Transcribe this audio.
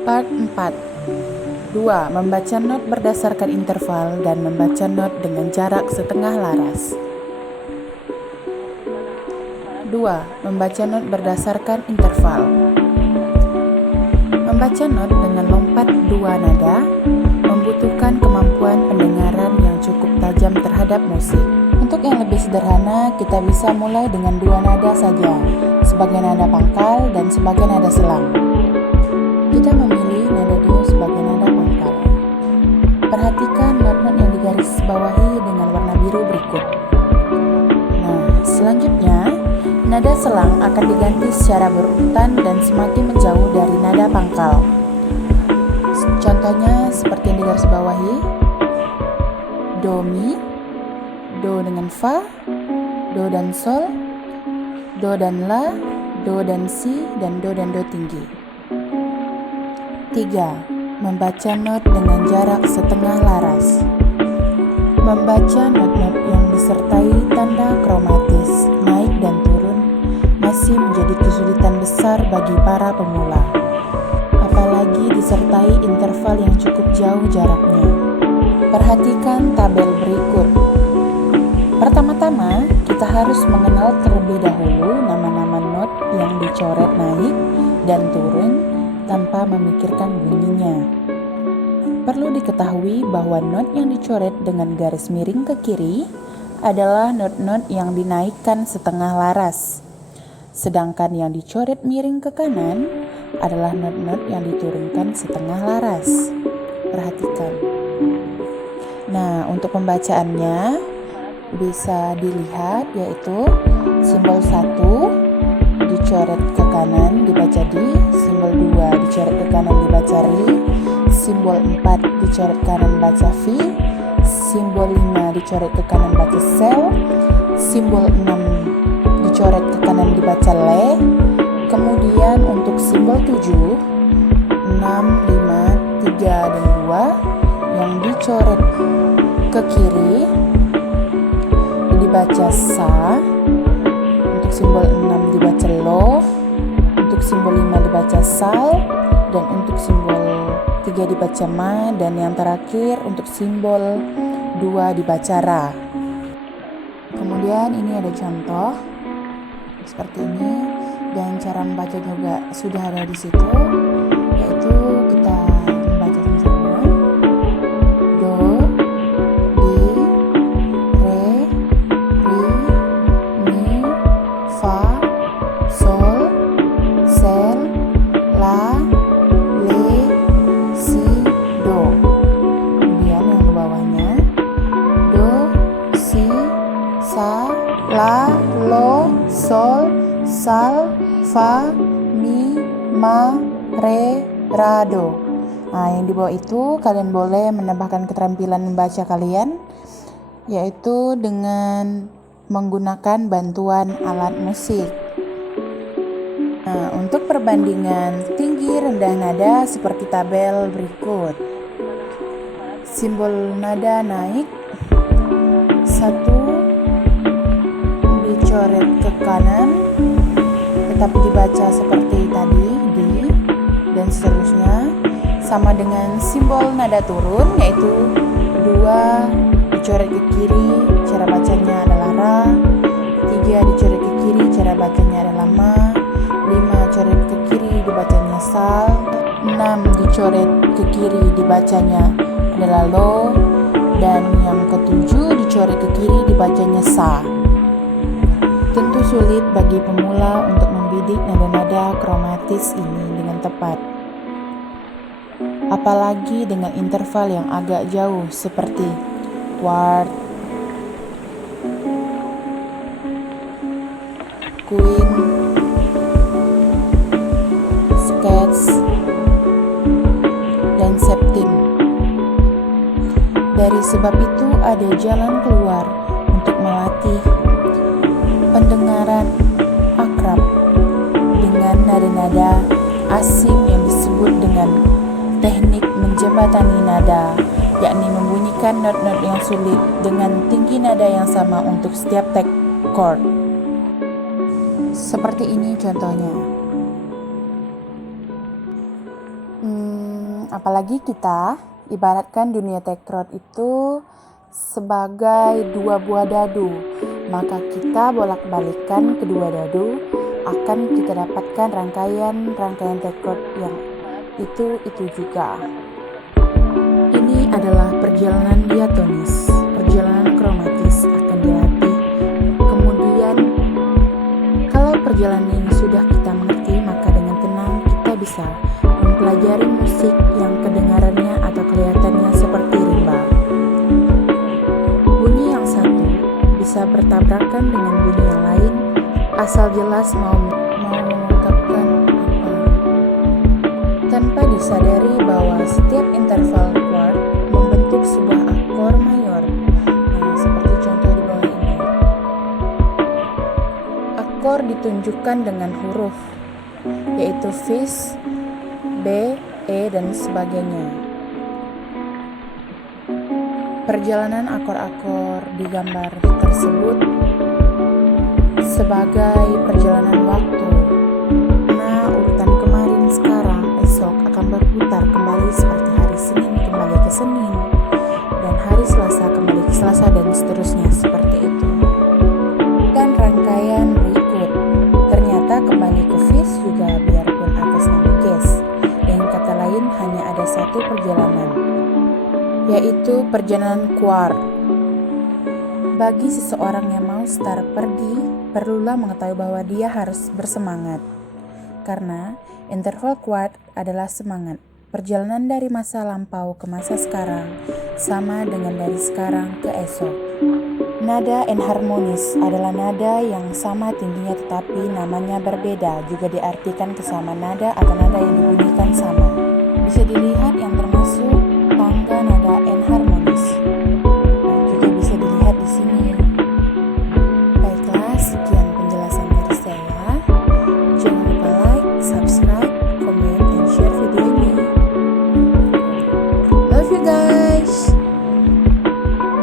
Part 4. 2. Membaca not berdasarkan interval dan membaca not dengan jarak setengah laras. 2. Membaca not berdasarkan interval. Membaca not dengan lompat dua nada membutuhkan kemampuan pendengaran yang cukup tajam terhadap musik. Untuk yang lebih sederhana, kita bisa mulai dengan dua nada saja, sebagai nada pangkal dan sebagai nada selang. Kita memilih nada do sebagai nada pangkal. Perhatikan not-not yang digarisbawahi dengan warna biru berikut. Nah, selanjutnya, nada selang akan diganti secara berurutan dan semakin menjauh dari nada pangkal. Contohnya seperti yang digarisbawahi: do mi, do dengan fa, do dan sol, do dan la, do dan si, dan do tinggi. 3. Membaca not dengan jarak setengah laras. Membaca not-not yang disertai tanda kromatis naik dan turun masih menjadi kesulitan besar bagi para pemula, apalagi disertai interval yang cukup jauh jaraknya. Perhatikan tabel berikut. Pertama-tama, kita harus mengenal terlebih dahulu nama-nama not yang dicoret naik dan turun tanpa memikirkan bunyinya. Perlu diketahui bahwa not yang dicoret dengan garis miring ke kiri adalah not-not yang dinaikkan setengah laras, sedangkan yang dicoret miring ke kanan adalah not-not yang diturunkan setengah laras. Perhatikan. Nah, untuk pembacaannya bisa dilihat, yaitu simbol 1 dicoret ke kanan dibaca di, simbol 2 dicoret ke kanan dibaca ri, simbol 4 dicoret kanan baca fi, simbol 5 dicoret ke kanan baca sel, simbol 6 dicoret ke kanan dibaca le. Kemudian untuk simbol 7, 6, 5, 3, dan 2 yang dicoret ke kiri dibaca sa, untuk simbol 6 dibaca lo, untuk simbol 5 dibaca sal, dan untuk simbol 3 dibaca ma, dan yang terakhir untuk simbol 2 dibaca ra. Kemudian ini ada contoh seperti ini, dan cara membaca juga sudah ada di situ, yaitu kita membaca sama-sama: do, di, re, ri, mi, fa, sol, sel, la, le, si, do. Kemudian yang di bawahnya do, si, sa, la, lo, sol, sal, fa, mi, ma, re, ra, do. Nah, yang di bawah itu kalian boleh menambahkan keterampilan membaca kalian, yaitu dengan menggunakan bantuan alat musik. Nah, untuk perbandingan tinggi rendah nada seperti tabel berikut. Simbol nada naik 1 dicoret ke kanan tetapi dibaca seperti tadi di, dan seterusnya, sama dengan simbol nada turun, yaitu 2 dicoret ke kiri, cara bacanya adalah ra, 3 dicoret ke kiri, cara bacanya adalah ma, 5 coret ke kiri dibacanya sal, 6 dicoret ke kiri dibacanya adalah lo, dan yang ke-7 dicoret ke kiri dibacanya sa. Tentu sulit bagi pemula untuk membidik nada-nada kromatis ini dengan tepat, apalagi dengan interval yang agak jauh seperti quart, queen, scherzo, dan septim. Dari sebab itu ada jalan keluar untuk melatih pendengaran akrab dengan nada-nada asing yang disebut dengan teknik menjembatani nada, yakni membunyikan not-not yang sulit dengan tinggi nada yang sama untuk setiap tag chord. Seperti ini contohnya. Apalagi kita ibaratkan dunia tekrot itu sebagai dua buah dadu, maka kita bolak-balikan kedua dadu akan kita dapatkan rangkaian tekrot yang itu juga. Ini adalah perjalanan diatonis, perjalanan kromatis akan dilatih. Kemudian kalau perjalanan ini sudah kita mengerti, maka dengan tenang kita bisa mempelajari musik yang kedengarannya atau kelihatannya seperti rimba. Bunyi yang satu bisa bertabrakan dengan bunyi yang lain, asal jelas mau mengungkapkan apa. Tanpa disadari bahwa setiap interval chord membentuk sebuah akor mayor. Seperti contoh di bawah ini. Akor ditunjukkan dengan huruf, yaitu Fis, B, E, dan sebagainya. Perjalanan akor-akor di gambar tersebut sebagai perjalanan waktu. Nah, urutan kemarin, sekarang, esok akan berputar kembali seperti hari Senin kembali ke Senin, dan hari Selasa kembali ke Selasa, dan seterusnya seperti itu. Dan rangkaian berikut ternyata kembali ke Fis juga biarpun atas nama Ges. Dengan kata lain hanya ada satu perjalanan, yaitu perjalanan chord. Bagi seseorang yang mau start pergi, perlulah mengetahui bahwa dia harus bersemangat. Karena interval chord adalah semangat. Perjalanan dari masa lampau ke masa sekarang sama dengan dari sekarang ke esok. Nada enharmonis adalah nada yang sama tingginya tetapi namanya berbeda, juga diartikan kesamaan nada atau nada yang dibunyikan sama.